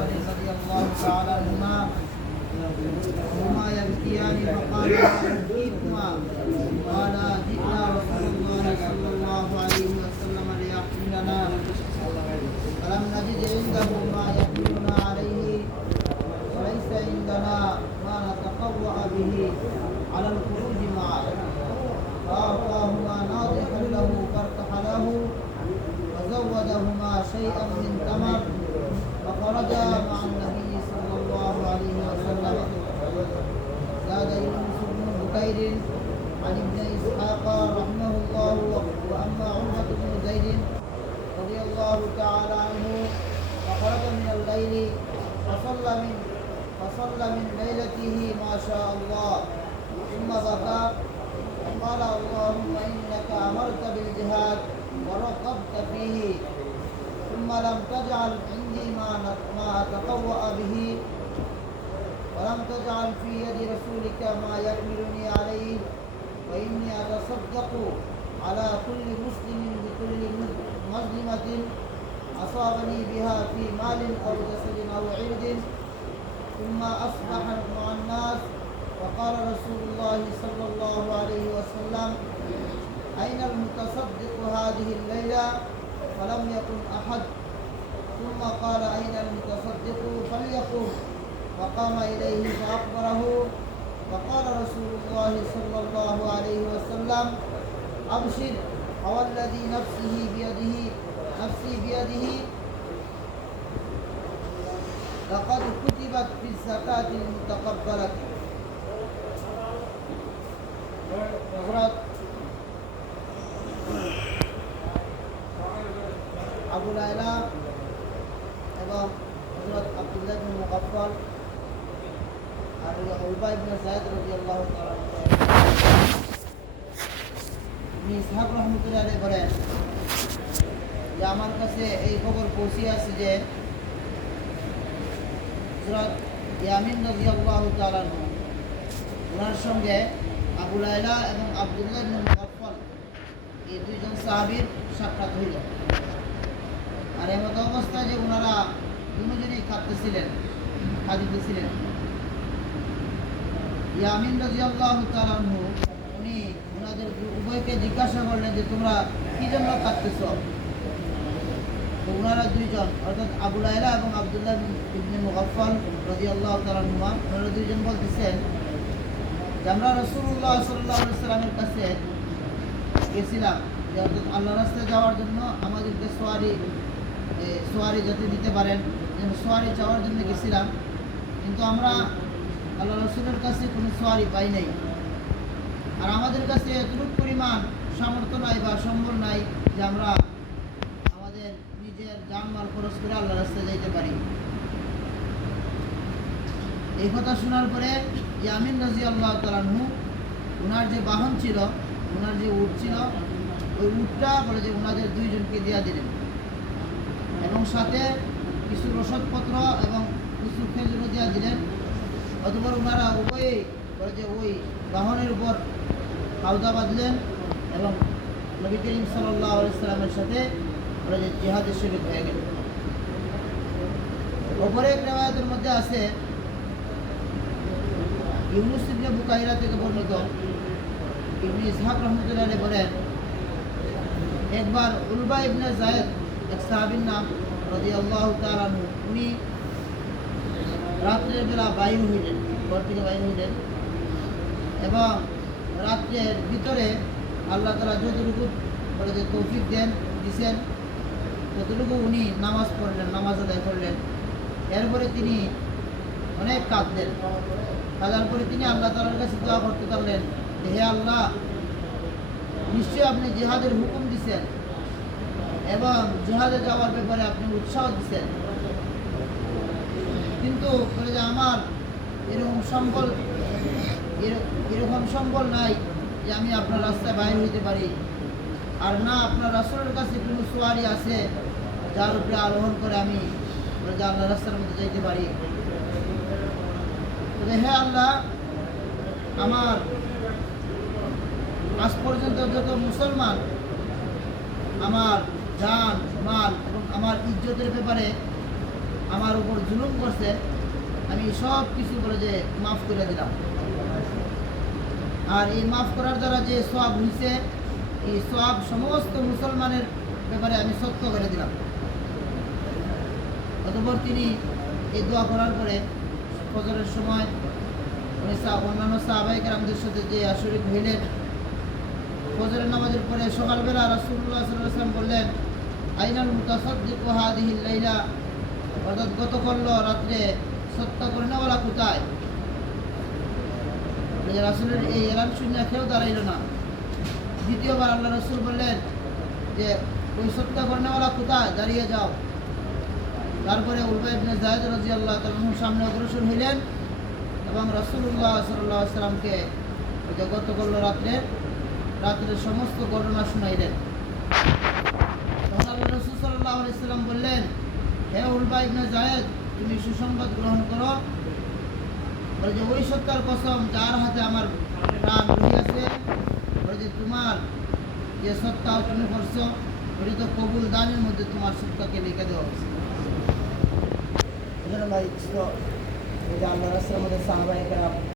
جعفر رضي الله تعالى عنهما وهما يبكيان فقال ما يبكيكما قال جئنا رسول الله صلى الله عليه وسلم ليحملنا فلم نجد عنده ما يحملنا عليه وليس عندنا ما نتقوأ به على الخروج معه فأعطاهما ناضحا له فارتحله وزودهما شيئا من بكير عن ابن إسحاق رحمه الله وأما عمرة بن زيد رضي الله تعالى عنه فخرج من الليل فصلى من فصلى من ليلته ما شاء الله. ثم بكى وقال اللهم إنك أمرت بالجهاد ورغبت فيه ثم لم تجعل عندي ما ما اتقوأ به. ولم تجعل في يد رسولك ما يحملني عليه؟ وإني أتصدق على كل مسلم بكل مظلمة أصابني بها في مال أو جسد أو عرض. ثم أصبح مع الناس وقال رسول الله صلى الله عليه وسلم أين المتصدق هذه الليلة؟ فلم يكن أحد. ثم قال أين المتصدق؟ فليقم. فقام إليه فأخبره فقال رسول الله صلى الله عليه وسلم أبشر فوالذي نفسه بيده نفسي بيده لقد كتبت في الزكاة المتقبلة হজরত আবু লায়লা এবং হজরত আব্দুল্লাহ বিন আমার কাছে এই খবর পৌঁছে আছে যে ইয়ামিন রাদিয়াল্লাহু তাআলা ওনার সঙ্গে আবু লাইলা এবং আব্দুল্লাহ ইবনে এই দুইজন সাহাবীর সাক্ষাৎ হইল। আর এমত অবস্থায় যে ওনারা দুজনেই খাদ্যছিলেন খাদিতেছিলেন ইয়ামিন তাআলা আনহু, উনি ওনাদের উভয়কে জিজ্ঞাসা করলেন যে, তোমরা কি জন্য খাদ্যছ তো ওনারা দুইজন, অর্থাৎ আবু লাইলা এবং আব্দুল্লাহ ইবনে মুগাফফল রাদিয়াল্লাহু তাআলা আনহুমা, ওনারা দুইজন বলতেছেন যে, আমরা রসুল্লাহ সাল্লাহ সাল্লামের কাছে গেছিলাম যে, অর্থাৎ আল্লাহ রাস্তায় যাওয়ার জন্য আমাদেরকে সোয়ারি সোয়ারি যাতে দিতে পারেন সোয়ারি যাওয়ার জন্য গেছিলাম। কিন্তু আমরা আল্লাহ রসুলের কাছে কোনো সোয়ারি পাই নাই। আর আমাদের কাছে এতটুকু পরিমাণ সামর্থ্য নাই বা সম্বল নাই যে আমরা আমাদের নিজের জানমাল খরচ করে আল্লাহ রাস্তায় যাইতে পারি। এই কথা শোনার পরে ইয়ামিন রাজি আল্লাহ তালানহু ওনার যে বাহন ছিল ওনার যে উট ছিল, ওই উটটা বলে যে ওনাদের দুইজনকে দেওয়া দিলেন। এবং সাথে কিছু রসদপত্র এবং কিছু খেজুরও দেওয়া দিলেন। অতপর ওনারা উভয়ে বলে যে ওই বাহনের উপর কাউদা বাঁধলেন এবং নবী করিম সাল্লাহ আলাইসাল্লামের সাথে বলে যে জেহাদের শরীর হয়ে গেল ওপরে এক রেওয়ায়তের মধ্যে আছে, ইউনুস ইবনে বুকাইরা থেকে বর্ণিত, ইবনে ইসহাক রহমতুল্লাহ বলেন, একবার উলবা ইবনে জায়েদ এক সাহাবীর নাম রাদিয়াল্লাহু তাআলা আনহু, উনি রাত্রের বেলা বাইর হইলেন, ঘর থেকে বাইর হইলেন। এবং রাত্রের ভিতরে আল্লাহ তালা যতটুকু বলে যে তৌফিক দেন, দিছেন, ততটুকু উনি নামাজ পড়লেন, নামাজ আদায় করলেন। এরপরে তিনি অনেক কাঁদলেন। কাঁদার পরে তিনি আল্লাহ তালার কাছে দোয়া করতে পারলেন হে আল্লাহ, নিশ্চয়ই আপনি জেহাদের হুকুম দিছেন এবং জেহাদে যাওয়ার ব্যাপারে আপনি উৎসাহ দিছেন। কিন্তু বলে যে আমার এরকম সম্বল এর- এরকম সম্বল নাই যে আমি আপনার রাস্তায় বাইর হইতে পারি। আর না আপনার রাসূলের কাছে কোনো সোয়ারি আছে যার উপরে আরোহণ করে আমি যে আল্লাহ রাস্তার মধ্যে যাইতে পারি। বলে, হে আল্লাহ আমার আজ পর্যন্ত যত মুসলমান আমার জান মাল এবং আমার ইজ্জতের ব্যাপারে আমার উপর জুলুম করছে, আমি সব কিছু করে যে মাফ করে দিলাম। আর এই মাফ করার দ্বারা যে সব হয়েছে এই সব সমস্ত মুসলমানের ব্যাপারে আমি সত্য করে দিলাম। অতপর তিনি এই দোয়া করার পরে ফজরের সময় উনি অন্যান্য সাহাবাহিকের আমাদের সাথে যে শরীর হইলেন, ফজরের নামাজের পরে সকালবেলা রাসুল্লাহ সাল্লাম বললেন, আইনাল মুতাসদ্দিক হাদিহিল অর্থাৎ গতকাল রাত্রে সত্তা করে নেওয়ালা কোথায় রাসুলের এই এলান শূন্য কেউ দাঁড়াইল না। দ্বিতীয়বার আল্লাহ রসুল বললেন যে, ওই সত্তা করে নেওয়ালা কোথায়? দাঁড়িয়ে যাও। তারপরে উলবা ইবনে জায়দ রাজি আল্লাহ তালুর সামনে অগ্রসর হইলেন এবং রসুল্লাহ সাল্লাহ ওই যে গতকাল রাত্রে রাত্রের সমস্ত ঘটনা শুনাইলেন। তখন আল্লাহ রসুল সাল্লাহ সাল্লাম বললেন হে উলবা ইবনে জায়দ তুমি সুসংবাদ গ্রহণ করো। বলে যে, ওই সত্তার কসম যার হাতে আমার প্রাণ রহিয়াছে, বলে যে, তোমার যে সত্তা তুমি করছ ওটি তো কবুল দানের মধ্যে তোমার সত্তাকে লিখে দেওয়া হয়েছে। ভাই, ছিল আল্লাহ রাস্তার মধ্যে সাহাবাহিকেরা